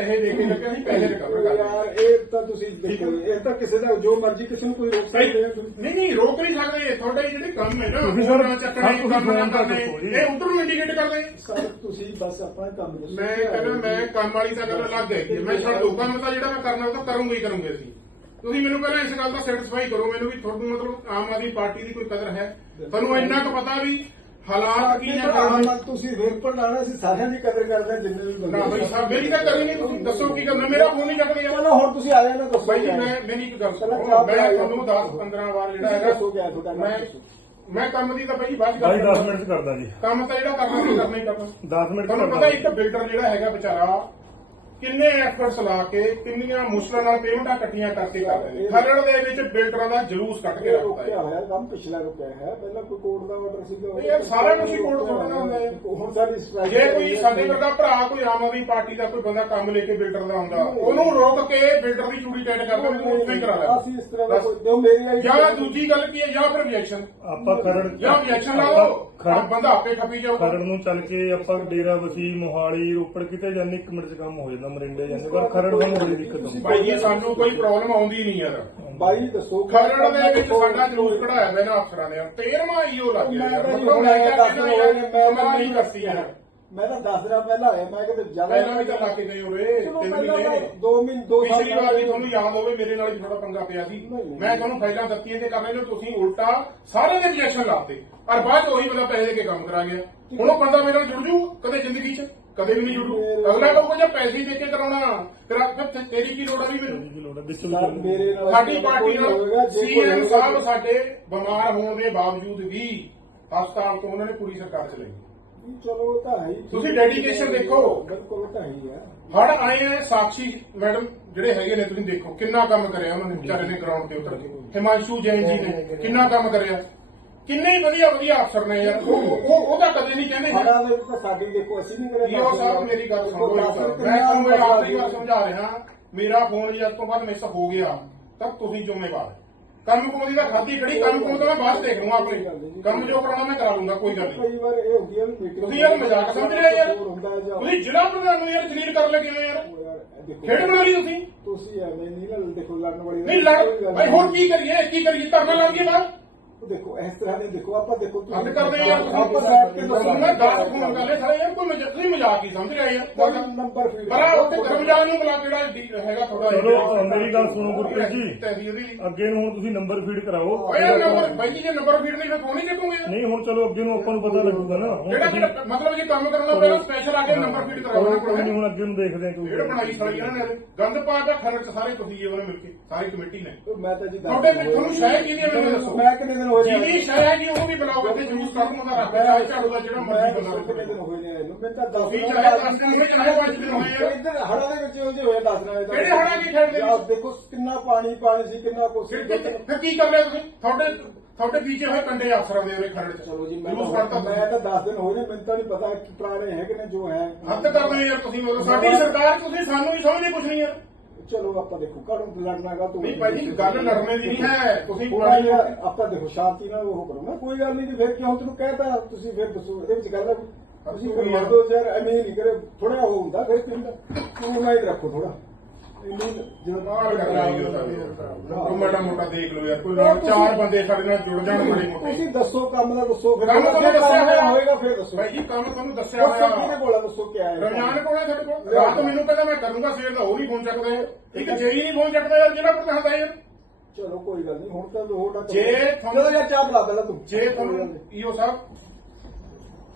ਪੈਸੇ ਦੇ ਕੇ ਲੱਗੇ ਅਸੀਂ ਪੈਸੇ ਰਿਕਵਰ ਕਰ ਲਏ। ਯਾਰ ਇਹ ਤਾਂ ਤੁਸੀਂ ਦੇਖੋ ਇਹ ਤਾਂ ਕਿਸੇ ਦਾ ਜੋ ਮਰਜ਼ੀ ਕਿਸੇ ਨੂੰ ਕੋਈ ਰੋਕ ਸਕਦੇ ਆ ਨਹੀਂ ਨਹੀਂ ਰੋਕ ਨਹੀਂ ਸਕਦੇ। ਤੁਹਾਡੇ ਜਿਹੜੇ ਕੰਮ ਹੈ ਨਾ ਤੁਸੀਂ ਉਹ ਸਰ- ਨਾ ਚੱਕਣੇ ਕੰਮ ਨਾ ਫੋਨ ਕਰ ਕਰਨੇ ਦੱਸੋ ਜੀ। ਇਹ ਉਧਰ ਨੂੰ ਇੰਡੀਕੇਟ ਕਰਦੇ ਸਰ ਤੁਸੀਂ ਬਸ ਆਪਣਾ ਕੰਮ ਦੱਸੋ। ਮੈਂ ਕਹਿੰਦਾ ਮੈਂ ਕੰਮ ਵਾਲੀ ਤਾਂ ਗੱਲ ਅਲੱਗ ਹੈ। ਮੈਂ ਛੱਡ ਦੋ ਕੰਮ ਤਾਂ ਜਿਹੜਾ ਮੈਂ ਕਰਨਾ ਉਹ ਤਾਂ ਕਰੂੰਗਾ ਹੀ ਕਰੂੰਗੇ ਅਸੀਂ। ਤੁਸੀਂ ਮੈਨੂੰ ਪਹਿਲਾਂ ਇਸ ਗੱਲ ਦਾ ਸੈਟੀਸਫਾਈ ਕਰੋ। ਮੈਨੂੰ ਵੀ ਤੁਹਾਨੂੰ ਮਤਲਬ ਆਮ ਆਦਮੀ ਪਾਰਟੀ ਦੀ ਕੋਈ ਕਦਰ ਹੈ। ਤੁਹਾਨੂੰ ਇੰਨਾ ਕੁ ਪਤਾ ਵੀ ਹਾਲਾਤ ਕੀ ਨੇ ਆਮ ਤੁਸੀਂ ਵੇਖਪੜ ਲਾਣਾ ਸੀ ਸਾਰਿਆਂ ਦੀ ਕਦਰ ਕਰਦੇ ਜਿੰਨੇ ਵੀ ਬੰਦੇ ਨਾ ਬਈ ਸਾਹਿਬ ਮੇਰੀ ਤਾਂ ਕਰੀ ਨਹੀਂ ਤੁਸੀਂ ਦੱਸੋ ਕੀ ਕਰਨਾ ਮੇਰਾ ਫੋਨ ਨਹੀਂ ਚੱਕਦੇ ਯਾਰ। ਚਲੋ ਹੁਣ ਤੁਸੀਂ ਆਏ ਨਾ ਦੱਸੋ ਬਾਈ ਜੀ। ਮੈਂ ਮੇਰੀ ਇੱਕ ਗੱਲ ਪਹਿਲਾਂ ਸੁਣੋ ਮੈਂ। ਤੁਹਾਨੂੰ 10 15 ਵਾਰ ਜਿਹੜਾ ਹੈਗਾ ਦੱਸੋ ਕਿਆ ਹੈ ਤੁਹਾਡਾ ਮੈਂ। ਮੈਂ ਕੰਮ ਦੀ ਤਾਂ ਬਾਈ ਬਾਅਦ ਚ ਬਾਈ ਗੱਲ 10 ਮਿੰਟ ਕਰਦਾ ਜੀ। ਕੰਮ ਤਾਂ ਜਿਹੜਾ ਕਰਨਾ ਸੀ ਕਰਨਾ ਹੀ ਕਰਨਾ। 10 ਮਿੰਟ ਤੁਹਾਨੂੰ ਪਤਾ ਇੱਕ ਬਿਲਡਰ ਜਿਹੜਾ ਹੈਗਾ ਵਿਚਾਰਾ ਕਿੰਨੇ ਐਫਰਟਸ ਲਾ ਕੇ ਕਿੰਨੀਆਂ ਮੁਸ਼ਕਲਾਂ ਨਾਲ ਪੇਮੈਂਟਾਂ ਇਕੱਠੀਆਂ ਕਰਕੇ ਕਰਦੇ ਨੇ? ਖਰੜ ਦੇ ਵਿੱਚ ਬਿਲਡਰਾਂ ਦਾ ਜਲੂਸ ਕੱਢ ਕੇ ਰੱਖਦਾ ਹੈ। ਹੋਇਆ ਕੰਮ ਪਿਛਲਾ ਰੁਕਿਆ ਹੈ ਪਹਿਲਾਂ ਕੋਈ ਕੋਰਟ ਦਾ ਆਰਡਰ ਸੀਗਾ ਇਹ ਸਾਰਾ ਕੁਛ ਹੀ ਕੋਰਟ ਤੋਂ ਆਉਣਾ ਹੁੰਦਾ ਹੈ। ਹੁਣ ਸਾਡੀ strike ਜੇ ਕੋਈ। ਸਾਡੇ ਵਰਗਾ ਭਰਾ ਕੋਈ ਆਮ ਆਦਮੀ ਪਾਰਟੀ ਦਾ ਕੋਈ ਬੰਦਾ ਕੰਮ ਲੈ ਕੇ ਬਿਲਡਰ ਦਾ ਆਉਂਦਾ ਉਹਨੂੰ ਰੋਕ ਕੇ ਬਿਲਡਰ ਦੀ ਚੂੜੀ ਟਾਈਟ ਕਰ ਦੇਣਗੇ ਉਹ ਹੀ ਕਰਾ ਲੈ ਅਸੀਂ ਇਸ ਤਰ੍ਹਾਂ ਦਾ ਕੋਈ ਜੋ ਮੇਰੀ ਆਈ ਜਾਂ ਦੂਜੀ ਗੱਲ ਕੀ ਹੈ ਜਾਂ ਫਿਰ ਰਿਐਕਸ਼ਨ ਆਪਾਂ ਖਰੜ ਜਾਂ ਰਿਐਕਸ਼ਨ ਲਓ ਖਰੜ ਬੰਦਾ ਆਪੇ ਖਪੀ ਜਾਊਗਾ। ਖਰੜ ਨੂੰ ਚੱਲ ਕੇ ਆਪਾਂ ਡੇਰਾ ਵਸੀ ਮੋਹਾਲੀ ਰੋਪੜ ਕਿਤੇ ਜਾਂਦੇ 1 ਮਿੰਟ ਚ ਕੰਮ ਹੋ ਜਾਂਦਾ। ਮਰਿੰਡੇ ਜਾਂਦੇ ਪਰ ਖਰੜ ਨੂੰ ਬੜੀ ਦਿੱਕਤ ਆਉਂਦੀ ਭਾਈ ਜੀ ਸਾਨੂੰ ਕੋਈ ਪ੍ਰੋਬਲਮ ਆਉਂਦੀ ਨਹੀਂ ਯਾਰ। ਬਾਈ ਦੱਸੋ ਖਰੜ ਦੇ ਵਿੱਚ ਸਾਡਾ ਜਲੂਸ ਕਢਾਇਆ ਹੋਇਆ ਨਾ ਅਫਸਰਾਂ ਨੇ। 13ਵਾਂ ਈਓ ਲੱਗ ਗਿਆ ਮੈਂ ਯਾਰ। ਮਤਲਬ ਕਿਹਾ ਰਿਹਾ ਯਾਰ ਮੈਂ ਨਹੀਂ ਕਰਤੀ ਯਾਰ। ਮੈਂ ਤਾਂ 10 ਦਿਨ ਪਹਿਲਾਂ ਆਇਆ ਮੈਂ ਕਿਤੇ ਜ਼ਿਆਦਾ ਪਹਿਲਾਂ ਵੀ ਤਾਂ ਲਾ ਕੇ ਗਏ ਹੋਵੇ ਤਿੰਨ ਮਹੀਨੇ ਦੋ ਮਹੀਨੇ ਦੋ ਸਾਲ ਪਿਛਲੀ ਵਾਰ ਵੀ ਤੁਹਾਨੂੰ ਯਾਦ ਹੋਵੇ ਮੇਰੇ ਨਾਲ ਵੀ ਥੋੜਾ ਪੰਗਾ ਪਿਆ ਸੀ। ਮੈਂ ਤੁਹਾਨੂੰ ਫਾਈਲਾਂ ਦਿੱਤੀਆਂ ਤੇ ਰਹੇ ਨੇ ਤੁਸੀਂ ਉਲਟਾ ਸਾਰੇ ਦੇ ਰਿਜੈਕਸ਼ਨ ਲਾਤੇ। ਔਰ ਬਾਅਦ ਉਹੀ ਬੰਦਾ ਪੈਸੇ ਦੇ ਕੇ ਕੰਮ ਕਰਾ ਗਿਆ। ਹੁਣ ਉਹ ਬੰਦਾ ਮੇਰੇ ਨਾਲ ਜੁੜ ਜੂ ਕਦੇ ਜ਼ਿੰਦਗੀ 'ਚ? ਕਦੇ ਵੀ ਨਹੀਂ ਜੁੜੂ। ਅਗਲਾ ਕਹੂਗਾ ਜੇ ਪੈਸੇ ਦੇ ਕੇ ਕਰਾਉਣਾ ਕਰਾ ਫਿਰ ਤੇਰੀ ਕੀ ਲੋੜ ਆ ਵੀ ਮੈਨੂੰ? ਕੀ ਲੋੜ ਹੈ ਸਰ, ਮੇਰੇ ਨਾਲ ਸਾਡੀ ਪਾਰਟੀ ਹੋਵੇਗਾ, ਨਾਲ ਜੇ ਕੋਈ ਸੀਐਮ ਹੋਵੇਗਾ ਸਾਹਿਬ ਸਾਡੇ ਬਿਮਾਰ ਹੋਣ ਦੇ ਬਾਵਜੂਦ ਵੀ ਹਸਪਤਾਲ ਤੋਂ ਉਹਨਾਂ ਨੇ ਪੂਰੀ ਸਰਕਾਰ ਚਲਾਈ। ਚਲੋ ਉਹ ਤਾਂ ਹੈ ਹੀ। ਤੁਸੀਂ dedication ਦੇਖੋ। ਬਿਲਕੁਲ ਉਹ ਤਾਂ ਹੈ ਹੀ ਹੈ ਹੜ ਆਏ ਆ ਸਾਕਸ਼ੀ ਮੈਡਮ ਜਿਹੜੇ ਹੈਗੇ ਨੇ ਤੁਸੀਂ ਦੇਖੋ ਕਿੰਨਾ ਕੰਮ ਕਰਿਆ ਉਹਨਾਂ ਨੇ ਵਿਚਾਰੇ ਨੇ ਗਰਾਊਂਡ ਤੇ ਉਤਰ ਕੇ। ਹਿਮਾਂਸ਼ੂ ਜੈਨ ਜੀ ਨੇ। ਕਿੰਨਾ ਕੰਮ ਕਰਿਆ? ਕਿੰਨੇ ਹੀ ਵਧੀਆ ਵਧੀਆ ਅਫਸਰ ਨੇ ਯਾਰ। ਉਹ ਉਹ ਉਹਦਾ ਕਦੇ ਨਹੀਂ ਕਹਿੰਦੇ ਸਾਡਾ ਦੇ ਵਿੱਚ ਤਾਂ ਸਾਡੀ ਦੇਖੋ ਅਸੀਂ ਨਹੀਂ ਕਰੇ ਜੀਓ ਸਾਹਿਬ ਮੇਰੀ ਗੱਲ ਸੁਣੋ ਇੱਕ। ਮੈਂ ਤੁਹਾਨੂੰ ਇਹ ਆਖਰੀ ਵਾਰ ਸਮਝਾ ਰਿਹਾ। ਮੇਰਾ ਫੋਨ ਜੀ ਅੱਜ ਤੋਂ ਬਾਅਦ ਮਿਸ ਹੋ ਗਿਆ। ਤਾਂ ਤੁਸੀਂ ਜ਼ਿੰਮੇਵਾਰ। ਕੰਮ ਕੋਲ ਦੀ ਖਾਦੀ ਖੜੀ ਕੰਮ ਤਾਂ ਮੈਂ ਬਾਅਦ ਦੇਖ ਲੂੰਗਾ ਆਪਣੇ ਕੰਮ ਜੋ ਕਰਾਉਣਾ ਮੈਂ ਕਰਾ ਲੂੰਗਾ ਕੋਈ ਗੱਲ ਨਹੀਂ। ਕਈ ਵਾਰ ਇਹ ਹੁੰਦੀ ਹੈ ਵੀ meeting ਤੁਸੀਂ ਯਾਰ ਮਜ਼ਾਕ ਸਮਝ ਰਹੇ ਯਾਰ। ਹੁੰਦਾ ਹੈ ਜਾਂ ਤੁਸੀਂ ਜ਼ਿਲ੍ਹਾ ਪ੍ਰਧਾਨ ਨੂੰ ਯਾਰ ਜਲੀਲ ਕਰ ਲੱਗੇ ਹੋ ਯਾਰ? ਉਹ ਯਾਰ ਦੇਖੋ। ਖੇਡ ਬਣਾ ਲਈ ਤੁਸੀਂ। ਤੁਸੀਂ ਐਵੇਂ ਨਹੀਂ ਨਾ ਦੇਖੋ ਲੜਨ ਵਾਲੀ ਨਹੀਂ ਲੜ ਭਾਈ ਹੁਣ ਕੀ ਕਰੀਏ? ਕੀ ਕਰੀਏ? ਧਰਨਾ ਲਾ ਦਈਏ ਬਾਹਰ ਦੇਖੋ ਇਸ ਤਰ੍ਹਾਂ ਦੇ ਦੇਖੋ ਆਪਾਂ ਦੇਖੋ ਹੱਦ ਕਰਦੇ ਯਾਰ ਆਪਾਂ ਬੈਠ ਕੇ ਤੁਸੀਂ ਮੈਂ 10 ਫੋਨ ਕਰ ਲਏ ਸਾਰੇ ਯਾਰ ਕੋਈ ਮਜ਼ਾਕ ਨਹੀਂ ਮਜ਼ਾਕ ਹੀ ਸਮਝ ਰਹੇ ਯਾਰ ਨੰਬਰ ਫੀਡ ਪਰ ਉੱਥੇ ਰਮਜ਼ਾਨ ਨੂੰ ਬੁਲਾ ਜਿਹੜਾ ਡੀ- ਹੈਗਾ ਥੋੜਾ ਚਲੋ, ਮੇਰੀ ਗੱਲ ਸੁਣੋ ਗੁਰਪ੍ਰੀਤ ਜੀ। ਦੀ ਅੱਗੇ ਨੂੰ ਹੁਣ ਤੁਸੀਂ ਨੰਬਰ ਫੀਡ ਕਰਾਓ। ਓਏ ਨੰਬਰ ਬਾਈ ਜੀ ਜੇ ਨੰਬਰ ਫੀਡ ਨਹੀਂ ਫਿਰ ਫੋਨ ਹੀ ਚੱਕੂਗੇ। ਨਹੀਂ ਹੁਣ ਚਲੋ ਅੱਗੇ ਨੂੰ ਆਪਾਂ ਨੂੰ ਪਤਾ ਲੱਗੂਗਾ ਨਾ। ਹੁਣ ਜਿਹੜਾ ਤੁਸੀਂ- ਜਿਹੜਾ ਮਤਲਬ ਜੇ ਕੰਮ ਕਰਾਉਣਾ ਪਹਿਲਾਂ ਸਪੈਸ਼ਲ ਆ ਕੇ ਨੰਬਰ ਫੀਡ ਕਰਾਉਣਾ ਕੋਈ ਨਹੀਂ ਹੁਣ ਅੱਗੇ ਨੂੰ ਦੇਖਦੇ ਜਿਹੜਾ ਬਣਾਈ ਸਾਰੀ ਇਹਨਾਂ ਨੇ ਗੰਦ ਪਾ ਕੇ ਖਰਚ ਸਾਰੇ ਤੁਸੀਂ ਇਹ ਉਹਨੇ ਮਿਲ ਕੇ ਸਾਰੀ ਕਮੇਟੀ ਨੇ। ਮੈਂ ਤਾਂ ਜੀ ਦੱਸ ਤੁਹਾਡੇ ਵਿੱਚ ਤੁਹਾਨੂੰ ਸ਼ਾਇਦ ਕੀ ਨਹੀਂ ਮੈਨੂੰ ਦੱਸੋ। ਮੈਂ ਕਿੰਨੇ ਦਿਨ ਹੋਏ ਨੇ ਜਿਹਦੀ ਸ਼ਾਇਦ ਹੈਗੀ ਉਹ ਵੀ ਬਣਾਓ ਇੱਥੇ ਜੂਸ ਕੱਢ ਨੂੰ ਦਾ ਰੱਖ ਚਾਹੇ ਝਾੜੂ ਦਾ ਜਿਹੜਾ ਮਰਜ਼ੀ ਬੰਦਾ ਕਿੰਨੇ ਦਿਨ ਰੱਖੋ ਹੋਏ ਨੇ ਇਹਨੂੰ ਮੈਂ ਤਾਂ ਦੱਸ ਤੁਸੀਂ ਚਾਹੇ ਦਸ ਦਿਨ ਹੋਏ, ਚਾਹੇ ਪੰਜ ਦਿਨ ਹੋਏ ਆ। ਇੱਧਰ ਹੜਾ ਦੇ ਵਿੱਚ ਉਲਝੇ ਹੋਏ ਦੱਸ ਰਹੇ ਕਿਹੜੇ ਹੜ੍ਹਾਂ ਦੀ ਖੇਡ ਦੇ ਵਿੱਚ? ਦੇਖੋ ਕਿੰਨਾ ਪਾਣੀ ਪਾਣੀ ਸੀ ਕਿੰਨਾ ਕੁਛ ਸੀ ਫਿਰ ਕੀ- ਫਿਰ ਕੀ ਕਰ ਲਿਆ ਤੁਸੀਂ ਤੁਹਾਡੇ ਤੁਹਾਡੇ ਪੀਛੇ ਹੋਏ ਕੰਡੇ ਅਫਸਰਾਂ ਦੇ ਉਰੇ ਖਰੜ ਚਲੋ ਜੀ ਮੈਂ ਤਾਂ ਕੱਢਤਾ ਮੈਂ ਤਾਂ 10 ਦਿਨ ਹੋਏ ਨੇ ਮੈਨੂੰ ਤਾਂ ਨਹੀਂ ਪਤਾ ਕਿ ਪੁਰਾਣੇ ਹੈ ਕਿ ਨਹੀਂ ਜੋ ਹੈ ਹੱਦ ਕਰਦੇ ਯਾਰ ਤੁਸੀਂ ਮਤਲਬ ਸਾਡੀ ਸਰਕਾਰ ਤੁਸੀਂ ਸਾਨੂੰ ਵੀ ਸਮਝਦੇ ਕੁਛ ਨਹੀਂ ਯਾਰ ਚਲੋ ਆਪਾਂ ਦੇਖੋ ਕਾਹਨੂੰ ਲੜਨਾ ਗਾ ਤੂੰ ਨਹੀਂ ਭਾਈ ਜੀ ਗੱਲ ਲੜਨੇ ਦੀ ਨਹੀਂ ਹੈ ਤੁਸੀਂ ਪੁਰਾਣੀ ਆਪਾਂ ਦੇਖੋ ਸ਼ਾਂਤੀ ਨਾਲ ਉਹ ਕਰੋ। ਨਾ ਕੋਈ ਗੱਲ ਨਹੀਂ ਜੀ ਫਿਰ ਕਿਉਂ ਤੈਨੂੰ ਕਹਿਤਾ? ਤੁਸੀਂ ਫਿਰ ਦੱਸੋ ਇਹਦੇ ਵਿੱਚ ਗੱਲ ਹੈ। ਤੁਸੀਂ ਲਓ ਯਾਰ ਐਵੇਂ ਨਹੀਂ ਕਰੇ ਥੋੜਾ ਉਹ ਹੁੰਦਾ ਫਿਰ ਪਿੰਡ ਤੂੰ ਮੈਂ ਰੱਖੋ ਥੋੜਾ ਇੰਨੀ ਜਦੋਂ ਮਾਰ ਕਰ ਲਾਂਗੇ ਉਹ ਮਾੜਾ ਮੋਟਾ ਦੇਖ ਲਓ ਯਾਰ ਕੋਈ ਨਾਲ ਚਾਰ ਬੰਦੇ ਸਾਡੇ ਨਾਲ ਜੁੜ ਜਾਣ ਬੜੇ ਮੋਟੇ। ਤੁਸੀਂ ਦੱਸੋ ਕੰਮ ਦਾ ਦੱਸੋ ਫਿਰ ਕੰਮ ਤੁਹਾਨੂੰ ਦੱਸਿਆ ਹੋਇਆ। ਹੋਏਗਾ ਫਿਰ ਦੱਸੋ। ਭਾਈ ਜੀ ਕੰਮ ਤੁਹਾਨੂੰ ਦੱਸਿਆ ਦੱਸੋ ਕਿਹਦੇ ਹੋਇਆ ਕੋਲ ਆ, ਦੱਸੋ ਕੀ ਹੈ। ਰਮਜ਼ਾਨ ਕੋਲ ਹੈ ਤੁਹਾਡੇ ਕੋਲ। ਰਾਤ ਮੈਨੂੰ ਕਹਿੰਦਾ ਮੈਂ ਕਰੂੰਗਾ ਸਵੇਰ ਦਾ ਉਹ ਨਹੀਂ ਫੋਨ ਚੱਕਦਾ ਯਾਰ ਇੱਕ ਜੇਈ ਨਹੀਂ ਫੋਨ ਚੱਕਦਾ ਯਾਰ ਜਿਹੜਾ ਯਾਰ। ਚਲੋ ਕੋਈ ਗੱਲ ਨਹੀਂ ਹੁਣ ਤਾਂ ਹੋੜਾ ਜੇ ਤੁਹਾਨੂੰ- ਚਲੋ ਯਾਰ ਚਾਹ ਬੁਲਾ ਪਹਿਲਾਂ ਤੂੰ। ਜੇ ਤੁਹਾਨੂੰ ਈਓ ਸਾਹਿਬ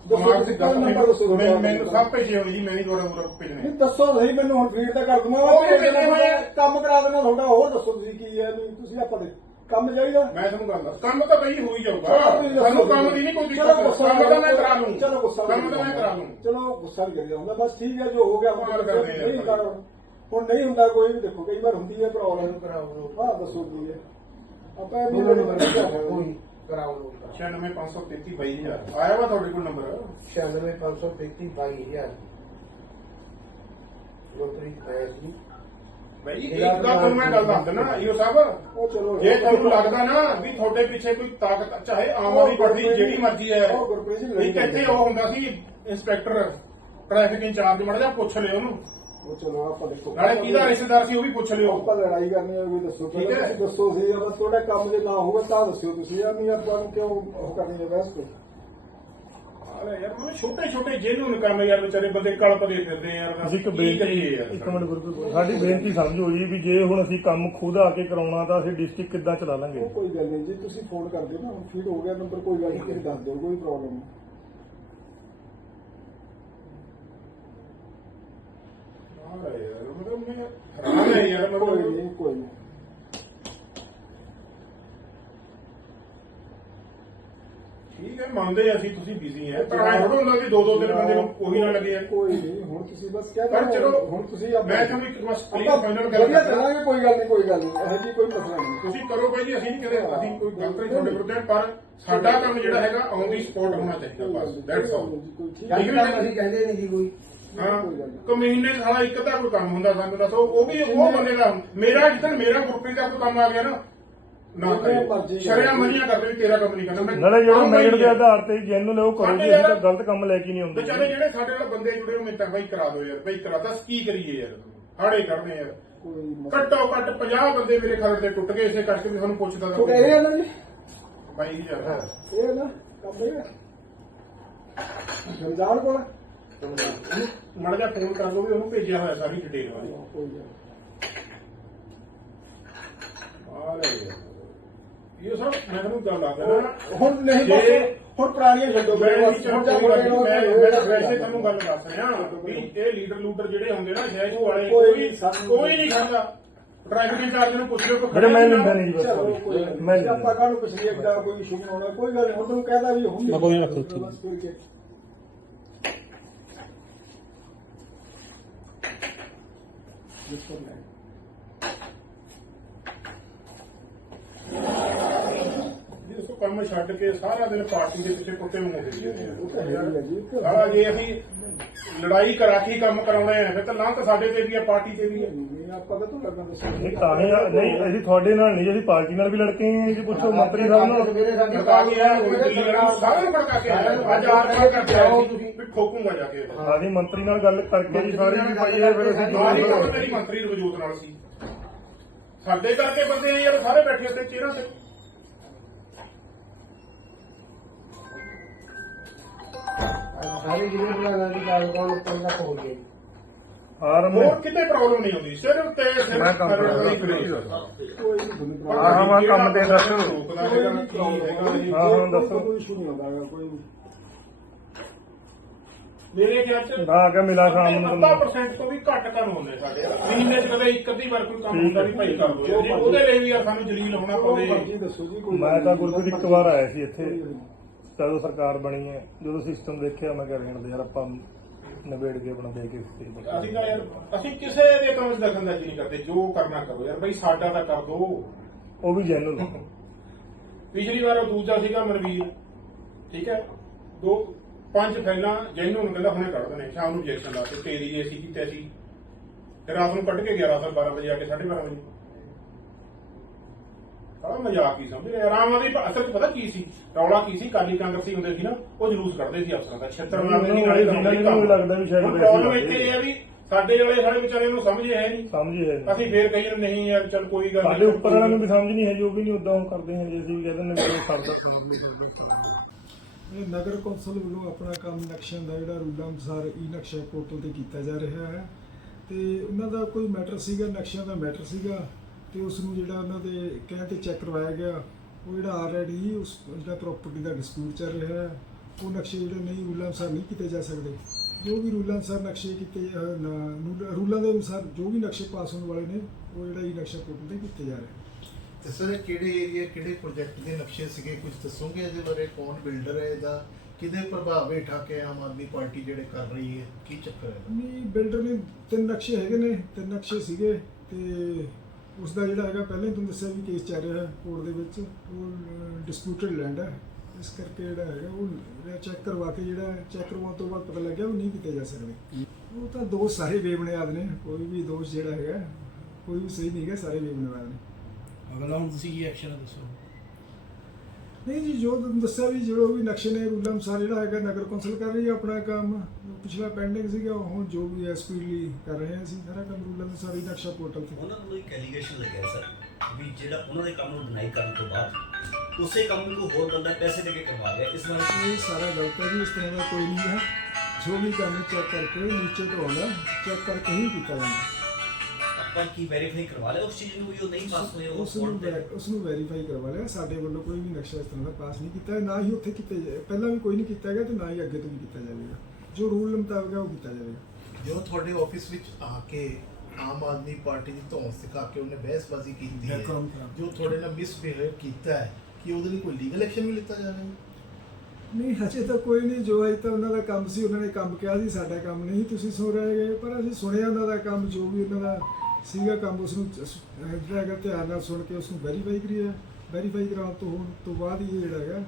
ਦੱਸੋ ਦਿਮਾਗ ਦੀ ਗੱਲ ਨੰਬਰ ਦੱਸੋ ਮੈਨੂੰ ਮੈਨੂੰ ਸਭ ਭੇਜੇ ਹੋਈ ਜੀ ਮੈਂ ਨਹੀਂ ਦੁਬਾਰਾ ਦੁਬਾਰਾ ਭੇਜਣੇ ਨਹੀਂ ਦੱਸੋ ਸਹੀ ਮੈਨੂੰ ਹੁਣ ਫੀਡ ਤਾਂ ਕਰ ਦੂੰਗਾ। ਉਹ ਵੀ ਭੇਜੇ ਹੋਏ ਆ। ਕੰਮ ਕਰਾ ਦੇਣਾ ਤੁਹਾਡਾ ਹੋਰ ਦੱਸੋ ਤੁਸੀਂ ਕੀ ਹੈ ਨਹੀਂ ਤੁਸੀਂ ਆਪਾਂ ਦੇ ਕੰਮ ਚਾਹੀਦਾ? ਮੈਂ ਤੁਹਾਨੂੰ ਗੱਲ ਦੱਸ ਕੰਮ ਤਾਂ ਬਈ ਹੋ ਹੀ ਜਾਊਗਾ। ਚਲੋ ਤੁਸੀਂ ਦੱਸੋ। ਸਾਨੂੰ ਕੰਮ ਦੀ ਨਹੀਂ ਕੋਈ ਚਲੋ ਦਿੱਕਤ ਗੁੱਸਾ ਕੰਮ ਤਾਂ ਮੈਂ ਕਰਾ। ਲੂੰ। ਚਲੋ ਗੁੱਸਾ ਕੰਮ ਤਾਂ ਮੈਂ ਕਰਾ। ਲੂੰ। ਚਲੋ ਗੁੱਸਾ ਨਹੀਂ ਕਰੀਦਾ ਹੁੰਦਾ ਬਸ ਠੀਕ ਹੈ ਜੋ ਹੋ ਗਿਆ ਹੁਣ ਕਮਾਲ ਕਰਦੇ ਆ ਨਹੀਂ ਯਾਰ। ਕਰ ਹੁਣ ਨਹੀਂ ਹੁੰਦਾ ਕੋਈ ਵੀ। ਦੇਖੋ ਕਈ ਵਾਰ ਹੁੰਦੀ ਹੈ ਪ੍ਰੋਬਲਮ। ਹਾਂ ਦੱਸੋ ਕੀ ਹੈ। ਆਪਾਂ ਇਹ ਨਹੀਂ ਕੋਈ। ਕਰਾਓ ਲੋਕ 96533 22000 ਆਇਆ ਵਾ ਤੁਹਾਡੇ ਕੋਲ ਨੰਬਰ? 96533 22000 ਗੁਰਪ੍ਰੀਤ ਆਇਆ ਸੀ। ਬਈ ਇੱਕ ਗੱਲ ਤੁਹਾਨੂੰ ਮੈਂ ਗੱਲ ਦੱਸ ਦਿੰਦਾ ਈਓ ਸਾਹਿਬ। ਉਹ ਚਲੋ ਜੇ ਤੁਹਾਨੂੰ ਲੱਗਦਾ ਨਾ ਵੀ ਤੁਹਾਡੇ ਪਿੱਛੇ ਕੋਈ ਤਾਕਤ ਚਾਹੇ ਆਮ ਆਦਮੀ ਪਾਰਟੀ ਜਿਹੜੀ ਮਰਜ਼ੀ ਹੈ ਉਹ ਗੁਰਪ੍ਰੀਤ ਸਿੰਘ ਇੱਕ ਇੱਥੇ ਉਹ ਹੁੰਦਾ ਸੀ ਇੰਸਪੈਕਟਰ ਟ੍ਰੈਫਿਕ ਇੰਚਾਰਜ ਮੜ ਜਾ ਪੁੱਛ ਲਿਓ ਉਹਨੂੰ। ਉਹ ਚਲੋ ਆਪਾਂ ਦੇਖੋ। ਨਾਲੇ ਕਿਹਦਾ ਰਿਸ਼ਤੇਦਾਰ ਸੀ ਉਹ ਵੀ ਪੁੱਛ ਲਿਓ। ਆਪਾਂ ਲੜਾਈ ਕਰਨੀ ਹੈ ਕੋਈ ਦੱਸੋ। ਠੀਕ ਹੈ। ਤੁਸੀਂ ਦੱਸੋ ਸੀ ਬਸ ਤੁਹਾਡਾ ਕੰਮ ਜੇ ਨਾ ਹੋਵੇ ਤਾਂ ਦੱਸਿਓ ਤੁਸੀਂ ਯਾਰ ਨਹੀਂ ਆਪਾਂ ਨੂੰ ਕਿਉਂ ਉਹ ਕਰਨੀ ਹੈ ਬਸ ਕੋਈ? ਅਰੇ ਯਾਰ ਮੈਂ ਛੋਟੇ ਛੋਟੇ ਜਿਹਨੂੰ ਕੰਮ ਯਾਰ ਵਿਚਾਰੇ ਬੰਦੇ ਕਲਪਦੇ ਫਿਰਦੇ ਯਾਰ। ਅਸੀਂ ਇੱਕ ਕੀ ਬੇਨਤੀ ਕਰੀਏ ਯਾਰ? ਇੱਕ ਮਿੰਟ ਗੁਰੂ ਸਾਡੀ ਬੇਨਤੀ ਸਮਝੋ ਜੀ ਵੀ ਜੇ ਹੁਣ ਅਸੀਂ ਕੰਮ ਖੁਦ ਆ ਕੇ ਕਰਾਉਣਾ ਤਾਂ ਅਸੀਂ ਡਿਸਟ੍ਰਿਕਟ ਕਿੱਦਾਂ ਚਲਾ ਲਾਂਗੇ? ਉਹ ਕੋਈ ਗੱਲ ਨਹੀਂ ਜੀ ਤੁਸੀਂ ਫੋਨ ਕਰ ਦਿਓ ਨਾ ਹੁਣ ਫੀਡ ਹੋ ਗਿਆ ਨੰਬਰ ਕੋਈ ਗੱਲ ਨਹੀਂ ਤੁਸੀਂ ਦੱਸ ਦਿਓ ਕੋਈ ਪ੍ਰੋਬਲਮ ਨਹੀਂ। ਹੈ ਕੋਈ ਕੋਈ ਠੀਕ ਹੈ ਮੰਨਦੇ ਹਾਂ ਅਸੀਂ ਤੁਸੀਂ ਬਿਜ਼ੀ ਹੈ ਪਰ ਐ ਥੋੜਾ ਹੁੰਦਾ ਵੀ ਦੋ ਦੋ ਤਿੰਨ ਬੰਦੇ ਨੂੰ ਉਹੀ ਨਾ ਲੱਗੇ ਯਾਰ ਕੋਈ ਨਹੀਂ ਹੁਣ ਤੁਸੀਂ ਬਸ ਕਹਿ ਪਰ ਚਲੋ ਹੁਣ ਤੁਸੀਂ ਮੈਂ ਤੁਹਾਨੂੰ ਇੱਕ ਬਸ ਕਲੀਅਰ ਫਾਈਨਲ ਗੱਲ ਵਧੀਆ ਚੱਲਾਂਗੇ ਕੋਈ ਗੱਲ ਨਹੀਂ ਕੋਈ ਗੱਲ ਨਹੀਂ ਇਹ ਜੀ ਕੋਈ ਮਸਲਾ ਨਹੀਂ ਤੁਸੀਂ ਕਰੋ ਭਾਈ ਜੀ ਅਸੀਂ ਨਹੀਂ ਕਹਿੰਦੇ ਅਸੀਂ ਕੋਈ ਗਲਤ ਨਹੀਂ ਤੁਹਾਡੇ ਵਿਰੁੱਧ ਹੈ, ਪਰ ਸਾਡਾ ਕੰਮ ਜਿਹੜਾ ਹੈਗਾ ਔਨ ਦੀ ਸਪੋਰਟ ਹੋਣਾ ਚਾਹੀਦਾ ਬਸ ਦੈਟਸ ਆਲ ਕੋਈ ਠੀਕ ਤੱਕ ਅਸੀਂ ਕਹਿੰਦੇ ਨਹੀਂ ਜੀ ਕੋਈ ਹਾਂ। ਕੋ ਮਹੀਨੇ ਚ ਸਾਲਾ ਇੱਕ ਤਾਂ ਕੋਈ ਕੰਮ ਹੁੰਦਾ ਸਾਨੂੰ ਦੱਸੋ ਉਹ ਵੀ ਉਹ ਬੰਦੇ ਦਾ ਮੇਰਾ ਜਿੱਦਣ ਮੇਰਾ ਗੁਰਪ੍ਰੀਤ ਦਾ ਕੋਈ ਕੰਮ ਆ ਗਿਆ ਨਾ। ਨਾ ਕਰਿਓ ਸ਼ਰਿਆ ਮਨੀਆਂ ਕਰਦੇ ਵੀ ਤੇਰਾ ਕੰਮ ਨਹੀਂ ਕਰਨਾ। ਮੈਂ ਨਾਲੇ ਜਿਹੜਾ ਮੈਰਿਟ ਦੇ। ਆਧਾਰ ਤੇ ਜੈਨੂਅਲ ਉਹ ਕਰੋ ਜੀ ਅਸੀਂ ਤਾਂ ਗਲਤ ਕੰਮ ਲੈ ਕੇ ਨਹੀਂ ਆਉਂਦੇ। ਵਿਚਾਰੇ ਜਿਹੜੇ ਸਾਡੇ ਨਾਲ ਬੰਦੇ ਜੁੜੇ ਹੋਏ ਤਾਂ ਬਾਈ ਕਰਾ ਦਿਓ ਯਾਰ ਬਾਈ ਕਰਾ ਦੱਸ ਕੀ ਕਰੀਏ ਯਾਰ? ਹਾੜੇ ਕਰਦੇ ਯਾਰ। ਕੋਈ ਘੱਟੋ ਘੱਟ 50 ਬੰਦੇ ਮੇਰੇ ਖਰੜ ਦੇ ਟੁੱਟ ਗਏ ਇਸੇ ਕਰਕੇ ਵੀ ਸਾਨੂੰ ਪੁੱਛਦਾ ਤਾਂ ਤੁਹਾਡਾ ਇਹ ਹੈ ਨਾ ਜੀ? ਬਾਈ ਯਾਰ ਇਹ ਨਾ ਕੰਮ ਇਹ ਹੈ ਰਮਜ਼ਾਨ ਕੋਲ। ਮੜ ਜਾ ਫੋਨ ਕਰ ਲਓ ਵੀ ਉਹਨੂੰ ਭੇਜਿਆ ਹੋਇਆ ਸਾਰੀ ਡਿਟੇਲ ਵਾਲੀ। ਇਹ ਸਭ ਮੈਂ ਤੁਹਾਨੂੰ ਗੱਲ ਨਹੀਂ। ਹੁਣ ਨਹੀਂ ਜੇ- ਬਸ ਹੁਣ ਪੁਰਾਣੀਆਂ ਛੱਡੋ ਮੈਂ ਮੇਰੇ ਵੈਸੇ ਤੁਹਾਨੂੰ ਗੱਲ ਦੱਸ ਰਿਹਾ ਵੀ ਇਹ ਲੀਡਰ ਲੂਡਰ ਜਿਹੜੇ ਹੁੰਦੇ ਨਾ ਸ਼ਹਿਰ ਵਾਲੇ ਕੋਈ ਕੋਈ ਨਹੀਂ ਖਾਂਦਾ। ਟ੍ਰੈਫਿਕ ਇੰਚਾਰਜ ਨੂੰ ਪੁੱਛ ਲਿਓ ਕੋਈ ਜਿਹੜੇ ਮੈਂ ਲੈਂਦਾ ਨਹੀਂ ਬਸ ਮੈਂ ਨਹੀਂ ਆਪਾਂ ਕਾਹਨੂੰ ਪਿਛਲੀ ਇੱਕ ਦਾ ਕੋਈ ਇਸ਼ੂ ਬਣਾਉਣਾ ਕੋਈ ਗੱਲ ਨਹੀਂ। ਹੁਣ ਤੁਹਾਨੂੰ ਕਹਿਦਾ ਵੀ ਹੁਣ ਮੈਂ ਕੋਈ ਰੱਖ ਉੱਥੇ। ਜਿਸ ਕੰਮ ਛੱਡ ਕੇ ਸਾਰਾ ਦਿਨ ਪਾਰਟੀ ਦੇ ਪਿੱਛੇ ਕੁੱਤੇ ਨੂੰ ਇੱਕ ਸਾਰਾ ਜੇ ਅਸੀਂ ਲੜਾਈ ਕਰਾ ਕੇ ਕੰਮ ਕਰਾਉਣੇ ਆ ਫਿਰ ਤਾਂ ਲਾਂਤ ਸਾਡੇ ਤੇ ਵੀ ਆ ਪਾਰਟੀ ਤੇ ਵੀ ਆ। ਆਪਾਂ ਤਾਂ ਤੁਹਾਡਾ ਕੰਮ ਦੱਸੋ ਨਹੀਂ ਤਾਂ ਹੀ ਆ- ਨਹੀਂ ਅਸੀਂ ਤੁਹਾਡੇ ਨਾਲ ਨਹੀਂ ਅਸੀਂ ਪਾਰਟੀ ਨਾਲ ਵੀ ਲੜਕੇ ਆਏ ਹਾਂ ਜੀ ਪੁੱਛੋ ਮੰਤਰੀ ਸਾਹਿਬ ਨਾਲ ਸਵੇਰੇ ਸਾਡੀ ਕੇ ਆਇਆ ਕੋਈ ਦਿੱਲੀ ਨੂੰ ਸਾਰਿਆਂ ਨੂੰ ਭੜਕਾ ਕੇ ਆਇਆ ਅੱਜ ਆਰ ਪਾਰ ਕਰਕੇ ਆਇਆ ਤੁਸੀਂ ਵੀ ਠੋਕੂਗਾ ਜਾ ਕੇ ਅਸੀਂ ਮੰਤਰੀ ਨਾਲ ਗੱਲ ਕਰਕੇ ਜੀ ਸਾਰੀ ਵੀ ਭਾਈ ਇਹ ਫਿਰ ਅਸੀਂ ਸਾਰੀ ਗੱਲ ਮੇਰੀ ਮੰਤਰੀ ਰਵਜੋਤ ਨਾਲ ਸੀ ਸਾਡੇ ਕਰਕੇ ਬੰਦੇ ਆ ਯਾਰ ਸਾਰੇ ਬੈਠੇ ਉੱਤੇ ਚਿਹਰਾ ਤੇ ਸਾਰੇ ਜਿਹੜੇ ਬਣਾ ਦੀ ਗੱਲ ਕੋਲ ਪਹਿਲਾਂ ਪਹੁੰਚ ਗਏ ਹਾਰ ਮੈਂ ਹੋਰ ਕਿਤੇ ਪ੍ਰੋਬਲਮ ਨਹੀਂ ਆਉਂਦੀ ਸਿਰਫ ਤੇ ਸਿਰਫ ਮੈਂ ਕੰਮ ਕਰਨਾ ਹੀ ਕਰਦਾ। ਕਰੇਗਾ। ਕੋਈ ਨਹੀਂ ਤੁਹਾਨੂੰ ਪਰ ਹਾਂ, ਹਾਂ, ਜਿਹੜਾ ਕੰਮ ਤੇ ਦੱਸ। ਹਾਂ, ਹਾਂ, ਦੱਸੋ। ਕੋਈ ਇਸ਼ੂ ਨਹੀਂ ਹੁੰਦਾ ਹੈਗਾ, ਕੋਈ ਮੇਰੇ ਖਿਆਲ ਚ ਨਾ ਕਿ ਮਿਲਾ ਸ਼ਾਮ ਨੂੰ ਅੱਧਾ ਤੁਹਾਨੂੰ। percent ਤੋਂ ਵੀ ਘੱਟ ਕੰਮ ਹੁੰਦੇ ਸਾਡੇ ਮਹੀਨੇ ਚ ਕਦੇ ਇੱਕ ਅੱਧੀ ਵਾਰ ਕੋਈ ਕੰਮ ਹੁੰਦਾ ਵੀ ਭਾਈ ਕਰ ਦੋ ਜੀ ਉਹਦੇ ਲਈ ਵੀ ਸਾਨੂੰ ਜਲੀਲ ਹੋਣਾ ਪਵੇ ਮਰਜ਼ੀ ਦੱਸੋ ਜੀ ਕੋਈ ਮੈਂ ਤਾਂ ਗੁਰਪ੍ਰੀਤ ਇੱਕ ਵਾਰ ਆਇਆ ਸੀ ਇੱਥੇ ਜਦੋਂ ਸਰਕਾਰ ਬਣੀ ਹੈ ਜਦੋਂ ਸਿਸਟਮ ਦੇਖਿਆ ਮੈਂ ਕਿਹਾ ਰਹਿਣ ਦੇ ਯਾਰ ਆਪਾਂ ਨਿਬੇੜ ਕੇ ਬਣਾ ਦੇ ਕੇ ਅਸੀਂ ਤਾਂ ਯਾਰ ਅਸੀਂ ਕਿਸੇ ਦੇ ਕੰਮ 'ਚ ਦਖਲਅੰਦਾਜ਼ੀ ਨਹੀਂ ਕਰਦੇ ਜੋ ਕਰਨਾ ਕਰੋ। ਯਾਰ ਭਾਈ ਸਾਡਾ ਤਾਂ ਕਰ ਦੋ। ਉਹ ਵੀ ਜੈਨੂਅਲ ਪਿਛਲੀ ਵਾਰ ਉਹ ਦੂਜਾ ਸੀਗਾ ਮਨਵੀਰ। ਠੀਕ ਹੈ? ਦੋ ਪੰਜ ਫੈਲਾਂ ਜਿਹਨੂੰ ਨੂੰ ਕਹਿੰਦਾ ਹੁਣੇ ਕੱਢ ਦਨੇ ਸ਼ਾਮ ਨੂੰ ਇੰਜੈਕਸ਼ਨ ਲਾ ਕੇ ਤੇਰੀ ਜੇ ਅਸੀਂ ਕੀਤੇ ਸੀ। ਤੇ ਰਾਤ ਨੂੰ ਕੱਢ ਕੇ 11 ਤੋਂ 12 ਵਜੇ ਆ ਕੇ 12:30 ਵਜੇ। ਬੜਾ ਮਜ਼ਾਕ ਹੀ ਸਮਝੇ ਆਰਾਮ ਆਦੀ ਅਸਲ 'ਚ ਪਤਾ ਕੀ ਸੀ? ਰੌਲਾ ਕੀ ਸੀ? ਕਾਲੀ ਕਾਂਗਰਸੀ ਹੁੰਦੇ ਸੀ ਨਾ ਉਹ ਜਲੂਸ ਕੱਢਦੇ ਸੀ ਅਫਸਰਾਂ ਦਾ। ਛੇਤਰ ਨਾਲ ਨਹੀਂ ਨਾਲੇ ਨੂੰ ਲੱਗਦਾ ਵੀ ਸ਼ਾਇਦ ਪ੍ਰੋਬਲਮ ਇੱਥੇ ਇਹ ਹੈ ਵੀ ਸਾਡੇ ਵਾਲੇ ਸਾਡੇ ਵਿਚਾਰੇ ਨੂੰ ਸਮਝ ਹੈ ਨਹੀਂ। ਸਮਝੇ ਹੈ ਅਸੀਂ ਫੇਰ ਕਹੀਏ ਨਹੀਂ ਯਾਰ ਚਲ ਕੋਈ ਗੱਲ ਸਾਡੇ ਉੱਪਰ ਵਾਲਿਆਂ ਨੂੰ ਵੀ ਸਮਝ ਨਹੀਂ ਹੈ ਜੋ ਵੀ ਨਹੀਂ ਉਦਾਂ ਉਹ ਕਰਦੇ ਹਾਂ ਜੇ ਅਸੀਂ ਵੀ ਕਹਿੰਦੇ ਨੇ ਵੀ ਇਹ ਸਰਦਾ ਸੁਣ ਲਈ ਕਰਦੇ ਇਹ ਨਗਰ ਕੌਂਸਲ ਵੱਲੋਂ ਆਪਣਾ ਕੰਮ ਨਕਸ਼ਿਆਂ ਦਾ ਜਿਹੜਾ ਰੂਲਾਂ ਅਨੁਸਾਰ ਈ ਨਕਸ਼ਾ ਪੋਰਟਲ ਤੇ ਕੀਤਾ ਜਾ ਰਿਹਾ ਹੈ। ਤੇ ਉਹਨਾਂ ਦਾ ਕੋਈ ਮੈਟਰ ਸੀਗਾ? ਨਕਸ਼ਿਆਂ ਦਾ ਮੈਟਰ ਸੀਗਾ? ਤੇ ਉਸ ਨੂੰ ਜਿਹੜਾ ਉਹਨਾਂ ਦੇ ਕਹਿ ਤੇ ਚੈੱਕ ਕਰਵਾਇਆ ਗਿਆ ਉਹ ਜਿਹੜਾ ਆਲਰੇਡੀ ਉਸ ਜਿਹੜਾ ਪ੍ਰਾਪਰਟੀ ਦਾ ਡਿਸਪਿਊਟ ਚੱਲ ਰਿਹਾ ਹੈ ਉਹ ਨਕਸ਼ੇ ਜਿਹੜੇ ਨਹੀਂ ਰੂਲਾਂ ਅਨੁਸਾਰ ਨਹੀਂ ਕੀਤੇ ਜਾ ਸਕਦੇ। ਜੋ ਵੀ ਰੂਲਾਂ ਅਨੁਸਾਰ ਨਕਸ਼ੇ ਕੀਤੇ ਰੂਲਾਂ ਦੇ ਅਨੁਸਾਰ ਜੋ ਵੀ ਨਕਸ਼ੇ ਪਾਸ ਹੋਣ ਵਾਲੇ ਨੇ ਉਹ ਜਿਹੜਾ ਈ ਨਕਸ਼ਾ ਪੋਰਟਲ ਤੇ ਕੀਤੇ ਜਾ ਰਹੇ ਤੇ ਸਰ ਇਹ ਕਿਹੜੇ ਏਰੀਆ ਕਿਹੜੇ ਪ੍ਰੋਜੈਕਟ ਦੇ ਨਕਸ਼ੇ ਸੀਗੇ? ਕੁਝ ਦੱਸੋਗੇ ਇਹਦੇ ਬਾਰੇ? ਕੌਣ ਬਿਲਡਰ ਹੈ ਇਹਦਾ? ਕਿਹਦੇ ਪ੍ਰਭਾਵ ਹੇਠ ਆ ਕੇ ਆਮ ਆਦਮੀ ਪਾਰਟੀ ਜਿਹੜੇ ਕਰ ਰਹੀ ਹੈ? ਕੀ ਚੱਕਰ ਹੈ? ਨਹੀਂ ਬਿਲਡਰ ਨੇ ਤਿੰਨ ਨਕਸ਼ੇ ਹੈਗੇ ਨੇ ਤਿੰਨ ਨਕਸ਼ੇ ਸੀਗੇ ਤੇ ਉਸ ਦਾ ਜਿਹੜਾ ਹੈਗਾ, ਪਹਿਲਾਂ ਹੀ ਤੁਹਾਨੂੰ ਦੱਸਿਆ ਵੀ ਕੇਸ ਚੱਲ ਰਿਹਾ ਕੋਰਟ ਦੇ ਵਿੱਚ, ਉਹ ਡਿਸਪਿਊਟਡ ਲੈਂਡ ਹੈ। ਇਸ ਕਰਕੇ ਜਿਹੜਾ ਹੈਗਾ, ਉਹ ਚੈੱਕ ਕਰਵਾ ਕੇ ਜਿਹੜਾ ਚੈੱਕ ਕਰਵਾਉਣ ਤੋਂ ਬਾਅਦ ਪਤਾ ਲੱਗਿਆ ਉਹ ਨਹੀਂ ਕੀਤੇ ਜਾ ਸਕਦੇ। ਉਹ ਤਾਂ ਦੋਸ਼ ਸਾਰੇ ਬੇਬੁਨਿਆਦ ਨੇ, ਕੋਈ ਵੀ ਦੋਸ਼ ਜਿਹੜਾ ਹੈਗਾ, ਕੋਈ ਵੀ ਸਹੀ ਨਹੀਂ ਹੈਗਾ, ਸਾਰੇ ਬੇਬੁਨਿਆਦ ਨੇ। ਅਗਲਾ ਹੁਣ ਤੁਸੀਂ ਕੀ ਐਕਸ਼ਨ ਦੱਸੋ? ਨਹੀਂ ਜੀ ਜੋ ਤੁਹਾਨੂੰ ਦੱਸਿਆ ਵੀ ਜਿਹੜਾ ਵੀ ਨਕਸ਼ੇ ਨੇ ਰੂਲਾਂ ਅਨੁਸਾਰ ਜਿਹੜਾ ਹੈਗਾ ਨਗਰ ਕੌਂਸਲ ਕਰ ਰਹੀ ਹੈ ਆਪਣਾ ਕੰਮ। ਪਿਛਲਾ ਪੈਂਡਿੰਗ ਸੀਗਾ ਹੁਣ ਜੋ ਵੀ ਹੈ ਸਪੀਡਲੀ ਕਰ ਰਹੇ ਹਾਂ ਅਸੀਂ ਸਾਰਾ ਕੰਮ ਰੂਲਾਂ ਅਨੁਸਾਰ ਹੀ ਨਕਸ਼ਾ ਪੋਰਟਲ ਤੇ। ਉਹਨਾਂ ਨੂੰ ਇੱਕ ਐਲੀਗੇਸ਼ਨ ਲੱਗਿਆ ਸਰ ਵੀ ਜਿਹੜਾ ਉਹਨਾਂ ਦੇ ਕੰਮ ਨੂੰ ਡਿਨਾਈ ਕਰਨ ਤੋਂ ਬਾਅਦ ਉਸੇ ਕੰਮ ਨੂੰ ਹੋਰ ਬੰਦਾ ਪੈਸੇ ਦੇ ਕੇ ਕਰਵਾ ਗਿਆ ਇਸ ਬਾਰੇ ਇਹ ਸਾਰਾ ਗਲਤ ਹੈ ਜੀ ਇਸ ਤਰ੍ਹਾਂ ਦਾ ਕੋਈ ਨਹੀਂ ਹੈ। ਜੋ ਵੀ ਕੰਮ ਚੈੱਕ ਕਰਕੇ ਨੀਚੇ ਤੋਂ ਆਉਣਾ ਚੈੱਕ ਕਰਕੇ ਹੀ ਕੀਤਾ ਜਾਂਦਾ ਆਪਾਂ ਕੀ ਵੈਰੀਫਾਈ ਕਰਵਾ ਲਿਆ? ਉਸ ਚੀਜ਼ ਨੂੰ ਵੀ ਉਹ ਨਹੀਂ ਪਾਸ ਹੋਏ ਉਹ ਉਸ ਨੂੰ ਉਸ ਨੂੰ ਵੈਰੀਫਾਈ ਕਰਵਾ ਲਿਆ। ਸਾਡੇ ਵੱਲੋਂ ਕੋਈ ਵੀ ਨਕਸ਼ਾ ਇਸ ਤਰ੍ਹਾਂ ਦਾ ਪਾਸ ਨਹੀਂ ਕੀਤਾ ਹੈ, ਨਾ ਹੀ ਉੱਥੇ ਕੀਤੇ ਜਾਏ ਪਹਿਲਾਂ ਵੀ ਕੋਈ ਨਹੀਂ ਕੀਤਾ ਹੈਗਾ ਤੇ ਨਾ ਹੀ ਅੱਗੇ ਤੋਂ ਵੀ ਕੀਤਾ ਜਾਵੇਗਾ। ਜੋ ਰੂਲ ਮੁਤਾਬਕ ਹੈ ਉਹ ਕੀਤਾ ਜਾਵੇਗਾ। ਜੋ ਤੁਹਾਡੇ ਆਫਿਸ ਵਿੱਚ ਆ ਕੇ ਆਮ ਆਦਮੀ ਪਾਰਟੀ ਦੀ ਧੌਂਸ ਦਿਖਾ ਕੇ ਉਹਨੇ ਬਹਿਸਬਾਜ਼ੀ ਕੀਤੀ ਹੈ ਬਿਲਕੁਲ। ਜੋ ਤੁਹਾਡੇ ਨਾਲ ਮਿਸਬਿਹੇਵ ਕੀਤਾ ਹੈ ਕਿ ਉਹਦੇ ਲਈ ਕੋਈ ਲੀਗਲ ਐਕਸ਼ਨ ਵੀ ਲਿੱਤਾ ਜਾਵੇਗਾ? ਨਹੀਂ ਹਜੇ ਤਾਂ ਕੋਈ ਨਹੀਂ। ਜੋ ਅਜੇ ਤਾਂ ਉਹਨਾਂ ਦਾ ਕੰਮ ਸੀ ਉਹਨਾਂ ਨੇ ਕੰਮ ਕਿਹਾ ਸੀ ਸਾਡਾ ਕੰਮ ਨਹੀਂ ਤੁਸੀਂ ਸੁਣ ਰਹੇ ਗਏ ਪਰ ਅਸੀਂ ਸੁਣਿਆ ਉਹਨਾਂ ਦਾ ਕੰਮ ਜੋ ਵੀ ਉਹਨਾਂ ਦਾ ਸੀਗਾ ਕੰਮ ਉਸ ਨੂੰ ਜਿਹੜਾ ਹੈਗਾ ਧਿਆਨ ਨਾਲ ਸੁਣ ਕੇ ਉਸ ਨੂੰ ਵੈਰੀਫਾਈ ਕਰੀਏ ਵੈਰੀਫਾਈ ਕਰਾਉਣ ਤੋਂ ਹੋਣ ਤੋਂ ਬਾਅਦ ਹੀ ਇਹ ਜਿਹੜਾ ਹੈਗਾ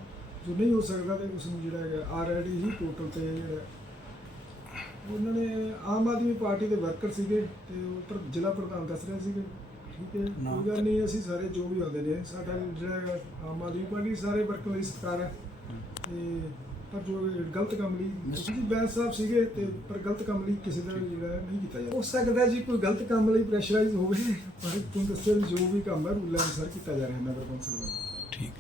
ਜੋ ਨਹੀਂ ਹੋ ਸਕਦਾ ਤੇ ਉਸ ਨੂੰ ਜਿਹੜਾ ਹੈਗਾ ਆਲਰੇਡੀ ਹੀ ਪੋਰਟਲ ਤੇ ਜਿਹੜਾ ਉਹਨਾਂ ਨੇ ਆਮ ਆਦਮੀ ਪਾਰਟੀ ਦੇ ਵਰਕਰ ਸੀਗੇ ਤੇ ਉਹ ਪਰ ਜ਼ਿਲ੍ਹਾ ਪ੍ਰਧਾਨ ਦੱਸ ਰਹੇ ਸੀਗੇ। ਠੀਕ ਹੈ ਕੋਈ ਗੱਲ ਨਹੀਂ ਅਸੀਂ ਸਾਰੇ ਜੋ ਵੀ ਆਉਂਦੇ ਨੇ ਸਾਡਾ ਜਿਹੜਾ ਹੈਗਾ ਆਮ ਆਦਮੀ ਪਾਰਟੀ ਸਾਰੇ ਵਰਕਰ ਲਈ ਸਤਿਕਾਰ ਹੈ। ਤੇ ਪਰ ਜੋ ਗਲਤ ਕੰਮ ਲਈ ਜੀ ਬੈਂਸ ਸਾਹਿਬ ਸੀਗੇ ਤੇ ਪਰ ਗਲਤ ਕੰਮ ਲਈ ਕਿਸੇ ਦਾ ਜਿਹੜਾ ਹੈ ਨਹੀਂ ਕੀਤਾ ਜਾਂਦਾ ਹੋ ਸਕਦਾ ਜੀ ਕੋਈ ਗਲਤ ਕੰਮ ਲਈ ਪ੍ਰੈਸ਼ਰਾਈਜ਼ ਹੋਵੇ ਪਰ ਤੁਹਾਨੂੰ ਦੱਸਿਆ ਵੀ ਜੋ ਵੀ ਕੰਮ ਹੈ ਰੂਲਾਂ ਅਨੁਸਾਰ ਕੀਤਾ ਜਾ ਰਿਹਾ ਨਗਰ ਕੌਂਸਲ ਵੱਲੋਂ। ਠੀਕ।